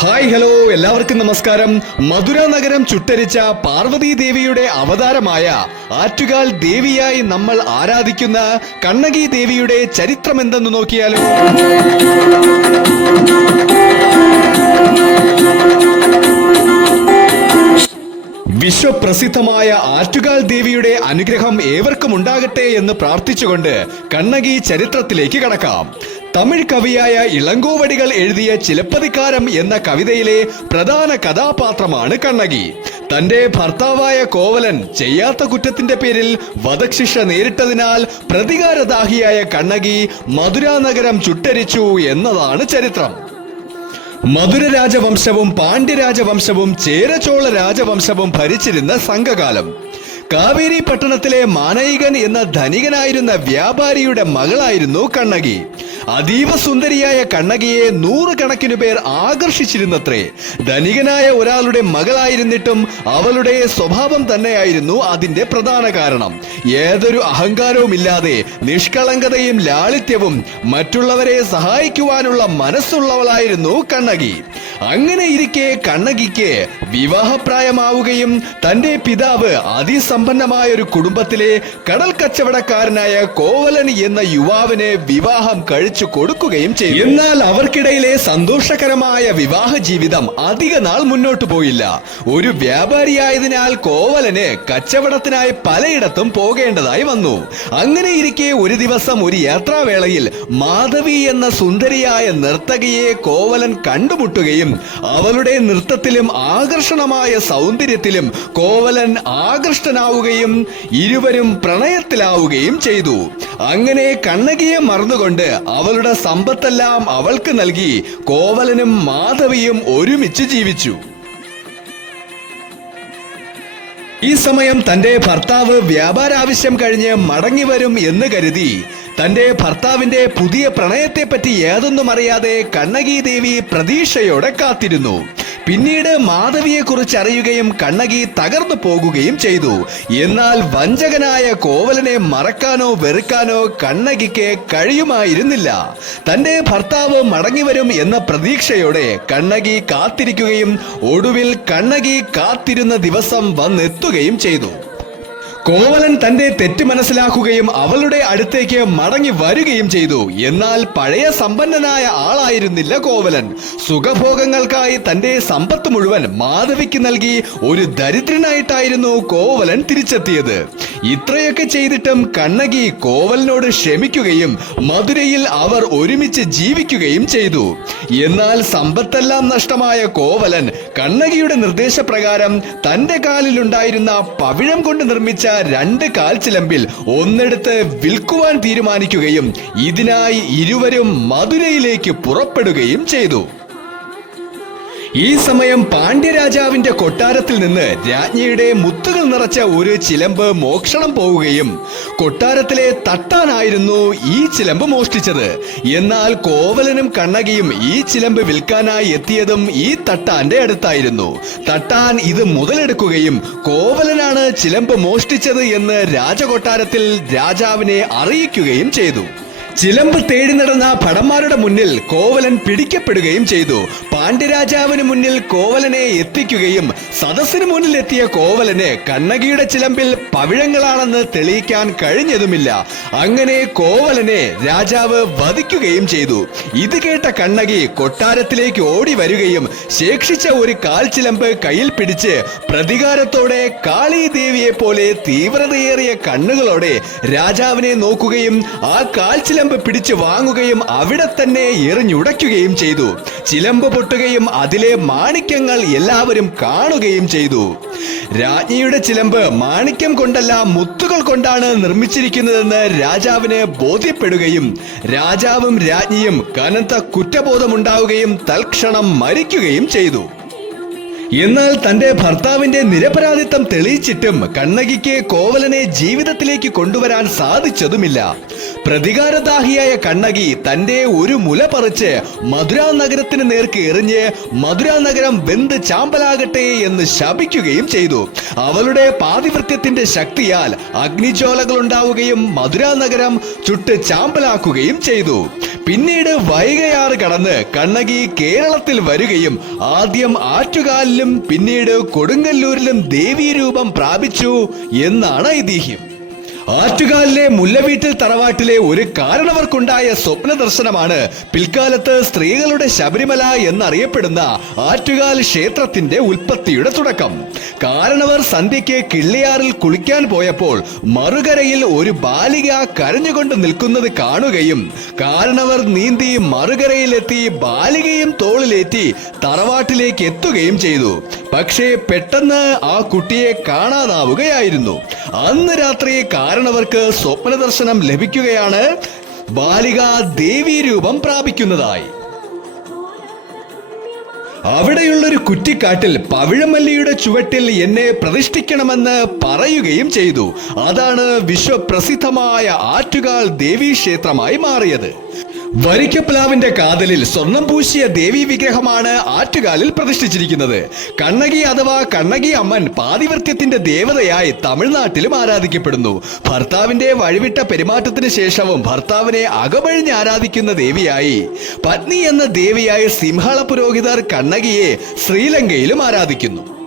Hi hello എല്ലാവർക്കും നമസ്കാരം. മധുര നഗരം ചുട്ടരിച്ച പാർവതി ദേവിയുടെ അവതാരമായ ആറ്റുകാൽ ദേവിയായി നമ്മൾ ആരാധിക്കുന്ന കണ്ണകി ദേവിയുടെ ചരിത്രം എന്തെന്ന് നോക്കിയാലോ. വിശ്വപ്രസിദ്ധമായ ആറ്റുകാൽ ദേവിയുടെ അനുഗ്രഹം ഏവർക്കും ഉണ്ടാകട്ടെ എന്ന് പ്രാർത്ഥിച്ചുകൊണ്ട് കണ്ണകി ചരിത്രത്തിലേക്ക് കടക്കാം. തമിഴ് കവിയായ ഇളങ്കോവടികൾ എഴുതിയ ചിലപ്പതിക്കാരം എന്ന കവിതയിലെ പ്രധാന കഥാപാത്രമാണ് കണ്ണകി. തന്റെ ഭർത്താവായ കോവലൻ ചെയ്യാത്ത കുറ്റത്തിന്റെ പേരിൽ വധശിക്ഷ നേരിട്ടതിനാൽ പ്രതികാരദാഹിയായ കണ്ണകി മധുര നഗരം ചുട്ടരിച്ചു എന്നതാണ് ചരിത്രം. മധുര രാജവംശവും പാണ്ഡ്യരാജവംശവും ചേരചോള രാജവംശവും ഭരിച്ചിരുന്ന സംഘകാലം. കാവേരി പട്ടണത്തിലെ മാനയികൻ എന്ന ധനികനായിരുന്ന വ്യാപാരിയുടെ മകളായിരുന്നു കണ്ണകി. അതീവ സുന്ദരിയായ കണ്ണകിയെ നൂറുകണക്കിനു പേർ ആകർഷിച്ചിരുന്നത്രേ. ധനികനായ ഒരാളുടെ മകളായിരുന്നിട്ടും അവളുടെ സ്വഭാവം തന്നെയായിരുന്നു അതിന്റെ പ്രധാന കാരണം. ഏതൊരു അഹങ്കാരവുമില്ലാതെ നിഷ്കളങ്കതയും ലാളിത്യവും മറ്റുള്ളവരെ സഹായിക്കുവാനുള്ള മനസ്സുള്ളവളായിരുന്നു കണ്ണകി. അങ്ങനെ ഇരിക്കെ കണ്ണകിക്ക് വിവാഹപ്രായമാവുകയും തന്റെ പിതാവ് അതിസമ്പന്നമായ ഒരു കുടുംബത്തിലെ കടൽ കച്ചവടക്കാരനായ കോവലൻ എന്ന യുവാവിന് വിവാഹം കഴിച്ചു കൊടുക്കുകയും ചെയ്തു. എന്നാൽ അവർക്കിടയിലെ സന്തോഷകരമായ വിവാഹ ജീവിതം അധിക നാൾ മുന്നോട്ടു പോയില്ല. ഒരു വ്യാപാരിയായതിനാൽ കോവലന് കച്ചവടത്തിനായി പലയിടത്തും പോകേണ്ടതായി വന്നു. അങ്ങനെ ഇരിക്കെ ഒരു ദിവസം ഒരു യാത്രാവേളയിൽ മാധവി എന്ന സുന്ദരിയായ നർത്തകിയെ കോവലൻ കണ്ടുമുട്ടുകയും അവളുടെ നൃത്തത്തിലും ആകർഷണമായ സൗന്ദര്യത്തിലും കോവലൻ ആകൃഷ്ടനാവുകയും ഇരുവരും പ്രണയത്തിലാവുകയും ചെയ്തു. അങ്ങനെ കണ്ണകിയെ മറന്നുകൊണ്ട് അവളുടെ സമ്പത്തെല്ലാം അവൾക്ക് നൽകി കോവലനും മാധവിയും ഒരുമിച്ച് ജീവിച്ചു. ഈ സമയം തന്റെ ഭർത്താവ് വ്യാപാരാവശ്യം കഴിഞ്ഞ് മടങ്ങി വരും എന്ന് കരുതി തന്റെ ഭർത്താവിന്റെ പുതിയ പ്രണയത്തെപ്പറ്റി ഏതൊന്നും അറിയാതെ കണ്ണകി ദേവി പ്രതീക്ഷയോടെ കാത്തിരുന്നു. പിന്നീട് മാധവിയെ കുറിച്ച് അറിയുകയും കണ്ണകി തകർന്നു പോകുകയും ചെയ്തു. എന്നാൽ വഞ്ചകനായ കോവലനെ മറക്കാനോ വെറുക്കാനോ കണ്ണകിക്ക് കഴിയുമായിരുന്നില്ല. തന്റെ ഭർത്താവ് മടങ്ങിവരും എന്ന പ്രതീക്ഷയോടെ കണ്ണകി കാത്തിരിക്കുകയും ഒടുവിൽ കണ്ണകി കാത്തിരുന്ന ദിവസം വന്നെത്തുകയും ചെയ്തു. കോവലൻ തന്റെ തെറ്റ് മനസ്സിലാക്കുകയും അവളുടെ അടുത്തേക്ക് മടങ്ങി വരികയും ചെയ്തു. എന്നാൽ പഴയ സമ്പന്നനായ ആളായിരുന്നില്ല കോവലൻ. സുഖഭോഗങ്ങൾക്കായി തന്റെ സമ്പത്ത് മുഴുവൻ മാധവിക്ക് നൽകി ഒരു ദരിദ്രനായിട്ടായിരുന്നു കോവലൻ തിരിച്ചെത്തിയത്. ഇത്രയൊക്കെ ചെയ്തിട്ടും കണ്ണകി കോവലനോട് ക്ഷമിക്കുകയും മധുരയിൽ അവർ ഒരുമിച്ച് ജീവിക്കുകയും ചെയ്തു. എന്നാൽ സമ്പത്തെല്ലാം നഷ്ടമായ കോവലൻ കണ്ണകിയുടെ നിർദ്ദേശപ്രകാരം തന്റെ കാലിലുണ്ടായിരുന്ന പവിഴം കൊണ്ട് നിർമ്മിച്ച 2 കാൽച്ചിലമ്പിൽ ഒന്നെടുത്ത് വിൽക്കുവാൻ തീരുമാനിക്കുകയും ഇതിനായി ഇരുവരും മധുരയിലേക്ക് പുറപ്പെടുകയും ചെയ്തു. ഈ സമയം പാണ്ഡ്യരാജാവിന്റെ കൊട്ടാരത്തിൽ നിന്ന് രാജ്ഞിയുടെ മുത്തുകൾ നിറച്ച ഒരു ചിലമ്പ് മോഷണം പോവുകയും കൊട്ടാരത്തിലെ തട്ടാനായിരുന്നു ഈ ചിലമ്പ് മോഷ്ടിച്ചത്. എന്നാൽ കോവലനും കണ്ണകിയും ഈ ചിലമ്പ് വിൽക്കാനായി എത്തിയതും ഈ തട്ടാന്റെ അടുത്തായിരുന്നു. തട്ടാൻ ഇത് മുതലെടുക്കുകയും കോവലനാണ് ചിലമ്പ് മോഷ്ടിച്ചത് എന്ന് രാജകൊട്ടാരത്തിൽ രാജാവിനെ അറിയിക്കുകയും ചെയ്തു. ചിലമ്പ് തേടി നടന്ന ഭടന്മാരുടെ മുന്നിൽ കോവലൻ പിടിക്കപ്പെടുകയും ചെയ്തു. പാണ്ഡ്യരാജാവിന് മുന്നിൽ കോവലനെ എത്തിക്കുകയും സദസ്സിന് മുന്നിൽ എത്തിയ കോവലന് കണ്ണകിയുടെ ചിലമ്പിൽ പവിഴങ്ങളാണെന്ന് തെളിയിക്കാൻ കഴിഞ്ഞതുമില്ല. അങ്ങനെ കോവലനെ രാജാവ് വധിക്കുകയും ചെയ്തു. ഇത് കേട്ട കണ്ണകി കൊട്ടാരത്തിലേക്ക് ഓടി വരികയും ശേഷിച്ച ഒരു കാൽച്ചിലമ്പ് കയ്യിൽ പിടിച്ച് പ്രതികാരത്തോടെ കാളി ദേവിയെ പോലെ തീവ്രതയേറിയ കണ്ണുകളോടെ രാജാവിനെ നോക്കുകയും ആ കാൽച്ചിലമ്പ് പിടിച്ചു വാങ്ങുകയും അവിടെ തന്നെ എറിഞ്ഞുടയ്ക്കുകയും ചെയ്തു. ചിലമ്പ് പൊട്ടുകയും അതിലെ മാണിക്യങ്ങൾ എല്ലാവരും കാണുകയും ചെയ്തു. രാജ്ഞിയുടെ ചിലമ്പ് മാണിക്യം കൊണ്ടല്ല മുത്തുകൾ കൊണ്ടാണ് നിർമ്മിച്ചിരിക്കുന്നതെന്ന് രാജാവിന് ബോധ്യപ്പെടുകയും രാജാവും രാജ്ഞിയും കനത്ത കുറ്റബോധമുണ്ടാവുകയും തൽക്ഷണം മരിക്കുകയും ചെയ്തു. എന്നാൽ തന്റെ ഭർത്താവിന്റെ നിരപരാധിത്വം തെളിയിച്ചിട്ടും കണ്ണകിക്ക് കോവലനെ ജീവിതത്തിലേക്ക് കൊണ്ടുവരാൻ സാധിച്ചതുമില്ല. പ്രതികാരദാഹിയായ കണ്ണകി തന്റെ ഒരു മുല പറിച്ച് മധുര നഗരത്തിന് നേർക്ക് എറിഞ്ഞ് മധുര നഗരം വെന്ത് ചാമ്പലാകട്ടെ എന്ന് ശപിക്കുകയും ചെയ്തു. അവളുടെ പാതിവൃത്യത്തിന്റെ ശക്തിയാൽ അഗ്നിജ്വാലകൾ ഉണ്ടാവുകയും മധുര നഗരം ചുട്ട് ചാമ്പലാക്കുകയും ചെയ്തു. പിന്നീട് വൈഗയാറ് കടന്ന് കണ്ണകി കേരളത്തിൽ വരികയും ആദ്യം ആറ്റുകാലിലും പിന്നീട് കൊടുങ്ങല്ലൂരിലും ദേവീരൂപം പ്രാപിച്ചു എന്നാണ് ഐതിഹ്യം. ആറ്റുകാലിലെ മുല്ലവീട്ടിൽ തറവാട്ടിലെ ഒരു കാരണവർക്കുണ്ടായ സ്വപ്ന ദർശനമാണ് പിൽക്കാലത്ത് സ്ത്രീകളുടെ ശബരിമല എന്നറിയപ്പെടുന്ന ആറ്റുകാൽ ക്ഷേത്രത്തിന്റെ ഉൽപ്പത്തിയുടെ തുടക്കം. കാരണവർ സന്ധ്യയ്ക്ക് കിള്ളിയാറിൽ കുളിക്കാൻ പോയപ്പോൾ മറുകരയിൽ ഒരു ബാലിക കരഞ്ഞുകൊണ്ട് നിൽക്കുന്നത് കാണുകയും കാരണവർ നീന്തി മറുകരയിലെത്തി ബാലികയും തോളിലേറ്റി തറവാട്ടിലേക്ക് എത്തുകയും ചെയ്തു. പക്ഷേ പെട്ടെന്ന് ആ കുട്ടിയെ കാണാതാവുകയായിരുന്നു. അന്ന് രാത്രി കാരണവർക്ക് സ്വപ്ന ദർശനം ലഭിക്കുകയാണ്. ബാലിക ദേവീരൂപം പ്രാപിക്കുന്നതായി. അവിടെയുള്ളൊരു കുറ്റിക്കാട്ടിൽ പവിഴമല്ലിയുടെ ചുവട്ടിൽ എന്നെ പ്രതിഷ്ഠിക്കണമെന്ന് പറയുകയും ചെയ്തു. അതാണ് വിശ്വപ്രസിദ്ധമായ ആറ്റുകാൽ ദേവീക്ഷേത്രമായി മാറിയത്. വരിക്കപ്ലാവിന്റെ കാതലിൽ സ്വർണം പൂശിയ ദേവി വിഗ്രഹമാണ് ആറ്റുകാലിൽ പ്രതിഷ്ഠിച്ചിരിക്കുന്നത്. കണ്ണകി അഥവാ കണ്ണകി അമ്മൻ പാതിവൃത്യത്തിന്റെ ദേവതയായി തമിഴ്നാട്ടിലും ആരാധിക്കപ്പെടുന്നു. ഭർത്താവിന്റെ വഴിവിട്ട പെരുമാറ്റത്തിന് ശേഷവും ഭർത്താവിനെ അകമഴിഞ്ഞ് ആരാധിക്കുന്ന ദേവിയായി പത്നി എന്ന ദേവിയായി സിംഹള പുരോഹിതർ കണ്ണകിയെ ശ്രീലങ്കയിലും ആരാധിക്കുന്നു.